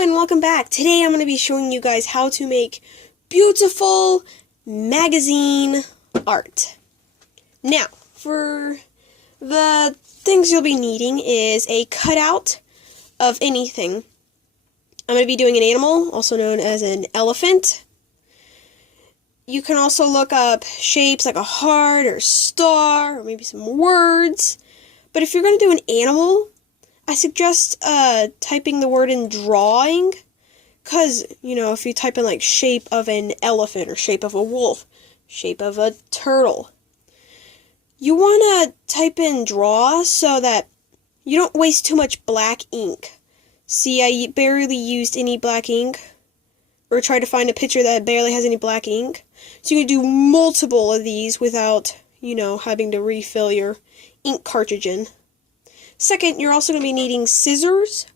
and welcome back. Today I'm going to be showing you guys how to make beautiful magazine art. Now, for the things you'll be needing is a cutout of anything. I'm going to be doing an animal, also known as an elephant. You can also look up shapes like a heart or star or maybe some words. But if you're going to do an animal, I suggest typing the word in drawing, because, if you type in like shape of an elephant or shape of a wolf, shape of a turtle, you want to type in draw so that you don't waste too much black ink. See, I barely used any black ink, or tried to find a picture that barely has any black ink. So you can do multiple of these without, having to refill your ink cartridge in. Second, you're also going to be needing scissors,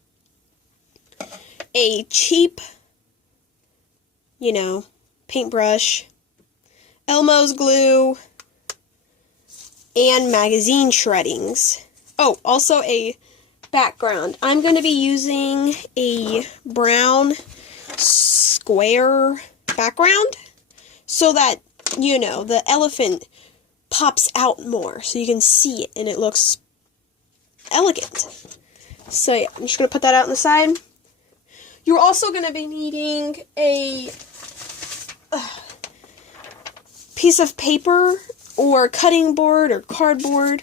a cheap, paintbrush, Elmo's glue, and magazine shreddings. Oh, also a background. I'm going to be using a brown square background so that, the elephant pops out more so you can see it and it looks elegant. So yeah, I'm just going to put that out on the side. You're also going to be needing a piece of paper or cutting board or cardboard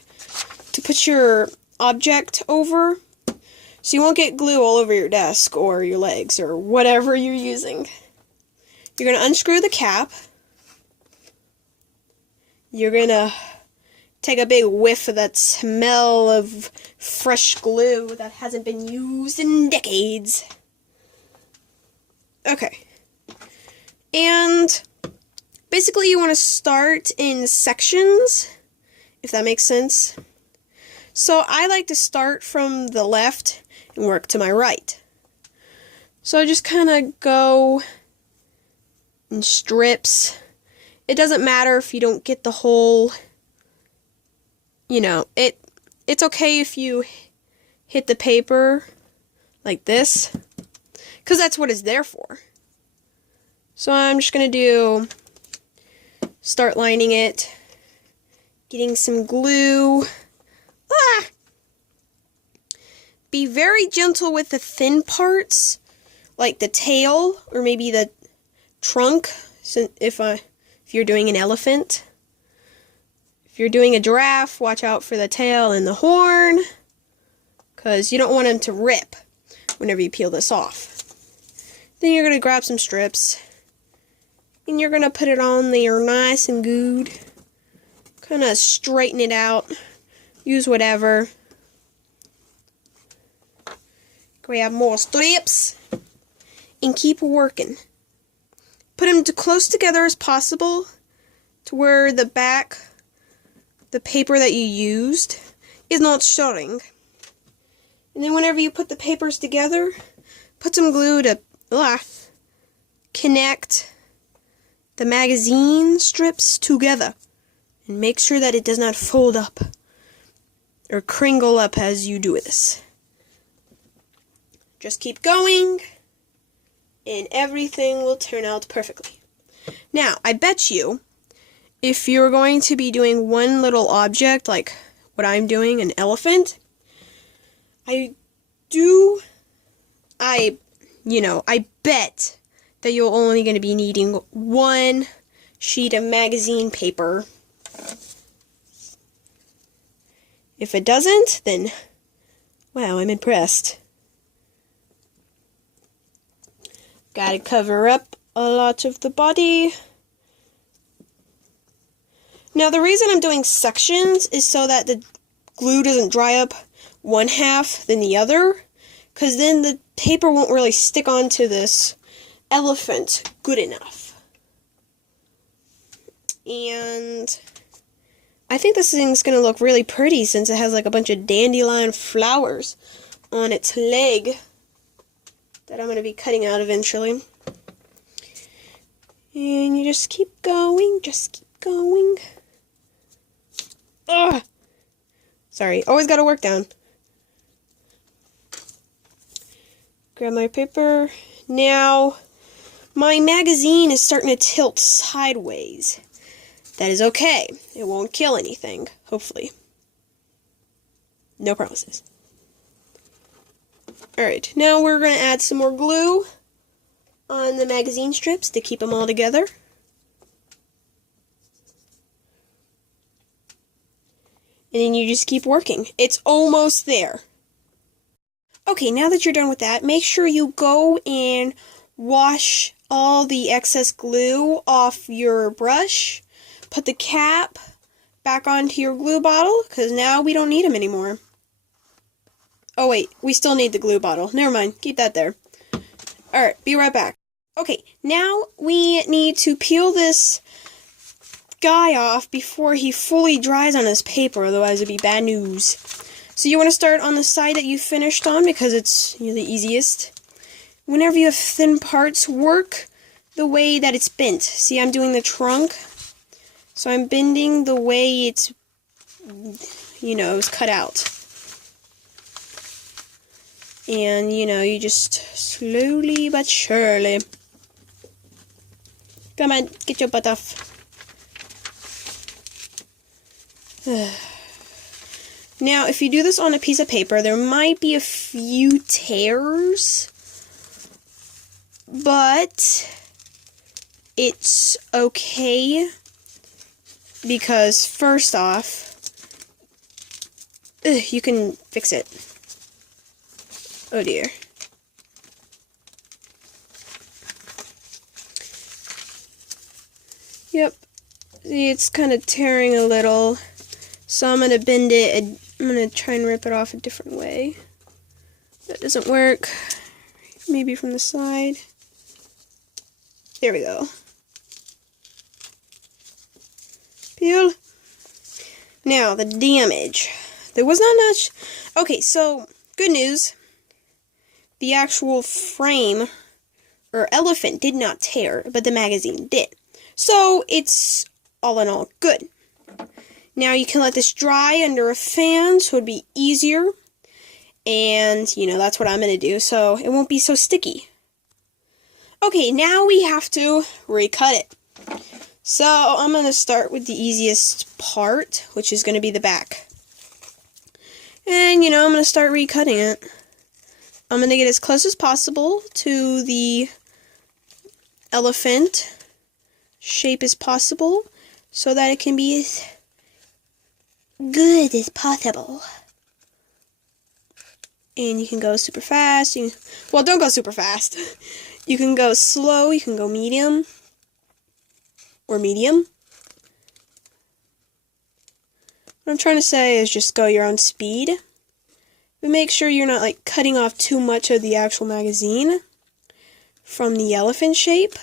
to put your object over, so you won't get glue all over your desk or your legs or whatever you're using. You're going to unscrew the cap. You're going to take a big whiff of that smell of fresh glue that hasn't been used in decades. Okay. And basically you want to start in sections, if that makes sense. So I like to start from the left and work to my right. So I just kind of go in strips. It doesn't matter if you don't get the whole, it's okay if you hit the paper like this, because that's what it's there for. So I'm just going to start lining it, getting some glue. Be very gentle with the thin parts, like the tail, or maybe the trunk, if you're doing an elephant. If you're doing a giraffe, watch out for the tail and the horn, because you don't want them to rip whenever you peel this off. Then you're going to grab some strips, and you're going to put it on there nice and good. Kind of straighten it out. Use whatever. Grab more strips, and keep working. Put them as close together as possible to where the back, the paper that you used, is not showing. And then whenever you put the papers together, put some glue to connect the magazine strips together. And make sure that it does not fold up or kringle up as you do this. Just keep going, and everything will turn out perfectly. Now, I bet you, if you're going to be doing one little object, like what I'm doing, an elephant, I bet that you're only going to be needing one sheet of magazine paper. If it doesn't, then, wow, I'm impressed. Gotta cover up a lot of the body. Now, the reason I'm doing sections is so that the glue doesn't dry up one half than the other, because then the paper won't really stick onto this elephant good enough. And I think this thing's going to look really pretty since it has like a bunch of dandelion flowers on its leg that I'm going to be cutting out eventually. And you just keep going, Ugh! Sorry, always got to work down. Grab my paper. Now, my magazine is starting to tilt sideways. That is okay. It won't kill anything, hopefully. No promises. Alright, now we're going to add some more glue on the magazine strips to keep them all together. And then you just keep working. It's almost there. Okay, now that you're done with that, make sure you go and wash all the excess glue off your brush. Put the cap back onto your glue bottle, because now we don't need them anymore. Oh wait, we still need the glue bottle. Never mind, keep that there. Alright, be right back. Okay, now we need to peel this guy off before he fully dries on his paper, otherwise it'd be bad news. So you want to start on the side that you finished on because it's the easiest. Whenever you have thin parts, work the way that it's bent. See, I'm doing the trunk, so I'm bending the way it's, it was cut out. And, you just slowly but surely. Come on, get your butt off. Now, if you do this on a piece of paper, there might be a few tears, but it's okay because first off, you can fix it. Oh dear. Yep. See, it's kind of tearing a little. So I'm going to bend it. I'm going to try and rip it off a different way. That doesn't work. Maybe from the side. There we go. Peel. Now, the damage. There was not much. Okay, so, good news. The actual frame or elephant did not tear, but the magazine did. So, it's all in all good. Now, you can let this dry under a fan, so it'd be easier. And, that's what I'm going to do, so it won't be so sticky. Okay, now we have to recut it. So, I'm going to start with the easiest part, which is going to be the back. And, I'm going to start recutting it. I'm going to get as close as possible to the elephant shape as possible, so that it can be as good as possible. And you can go super fast. Well, don't go super fast. You can go slow, you can go medium, or medium. What I'm trying to say is just go your own speed. But make sure you're not cutting off too much of the actual magazine from the elephant shape.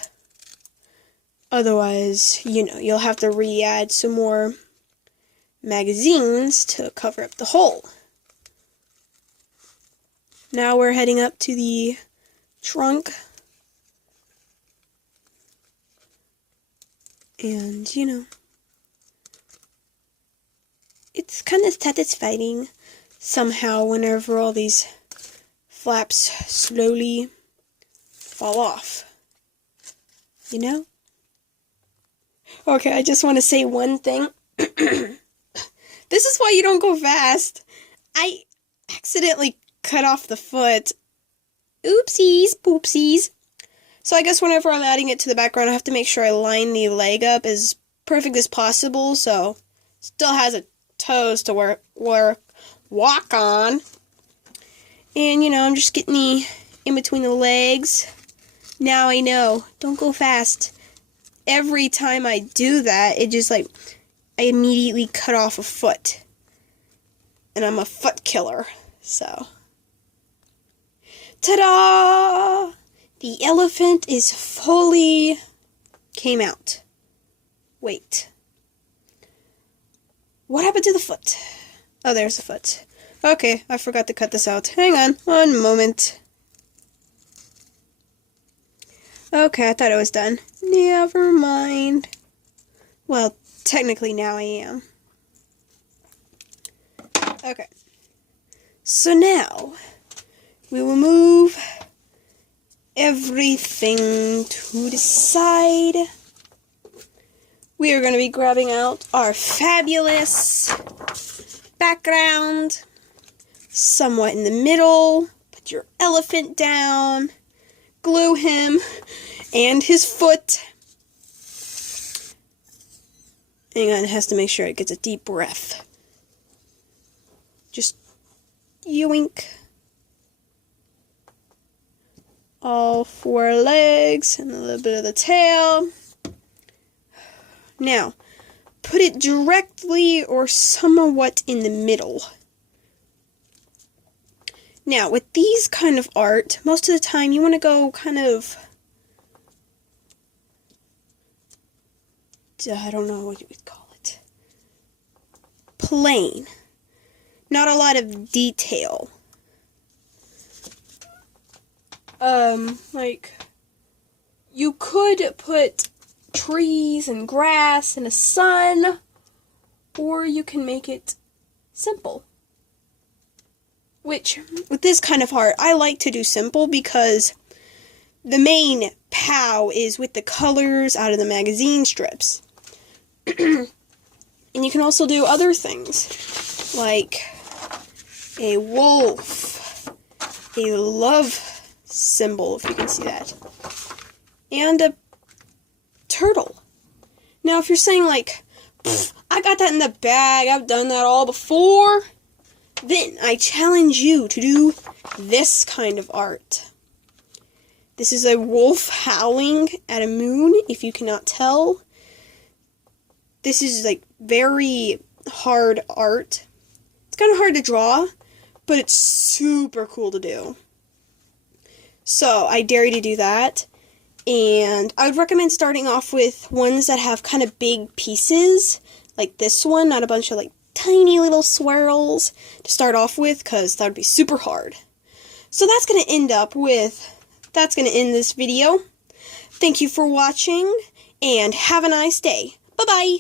Otherwise, you'll have to re-add some more magazines to cover up the hole. Now we're heading up to the trunk. And, it's kind of satisfying somehow whenever all these flaps slowly fall off. Okay, I just want to say one thing. This is why you don't go fast. I accidentally cut off the foot. Oopsies, poopsies. So I guess whenever I'm adding it to the background, I have to make sure I line the leg up as perfect as possible, so it still has a toes to walk on. And, I'm just getting the in between the legs. Now I know, don't go fast. Every time I do that, it just I immediately cut off a foot. And I'm a foot killer, so. Ta-da! The elephant is fully came out. Wait. What happened to the foot? Oh, there's the foot. Okay, I forgot to cut this out. Hang on, one moment. Okay, I thought it was done. Never mind. Well, technically now I am. Okay. So now, we will move everything to the side, we are going to be grabbing out our fabulous background, somewhat in the middle. Put your elephant down, glue him and his foot. Hang on, it has to make sure it gets a deep breath. Just yoink. All four legs and a little bit of the tail. Now, put it directly or somewhat in the middle. Now, with these kind of art, most of the time you want to go kind of, I don't know what you would call it, plain. Not a lot of detail. Like, you could put trees and grass and a sun, or you can make it simple. Which, with this kind of art, I like to do simple because the main POW is with the colors out of the magazine strips. And you can also do other things, like a wolf, a love symbol, if you can see that, and a turtle. Now, if you're saying like, I got that in the bag, I've done that all before, then I challenge you to do this kind of art. This is a wolf howling at a moon, if you cannot tell. This is like very hard art. It's kind of hard to draw, but it's super cool to do. So, I dare you to do that. And I would recommend starting off with ones that have kind of big pieces, like this one, not a bunch of like tiny little swirls to start off with, because that would be super hard. So that's going to end this video. Thank you for watching, and have a nice day. Bye-bye!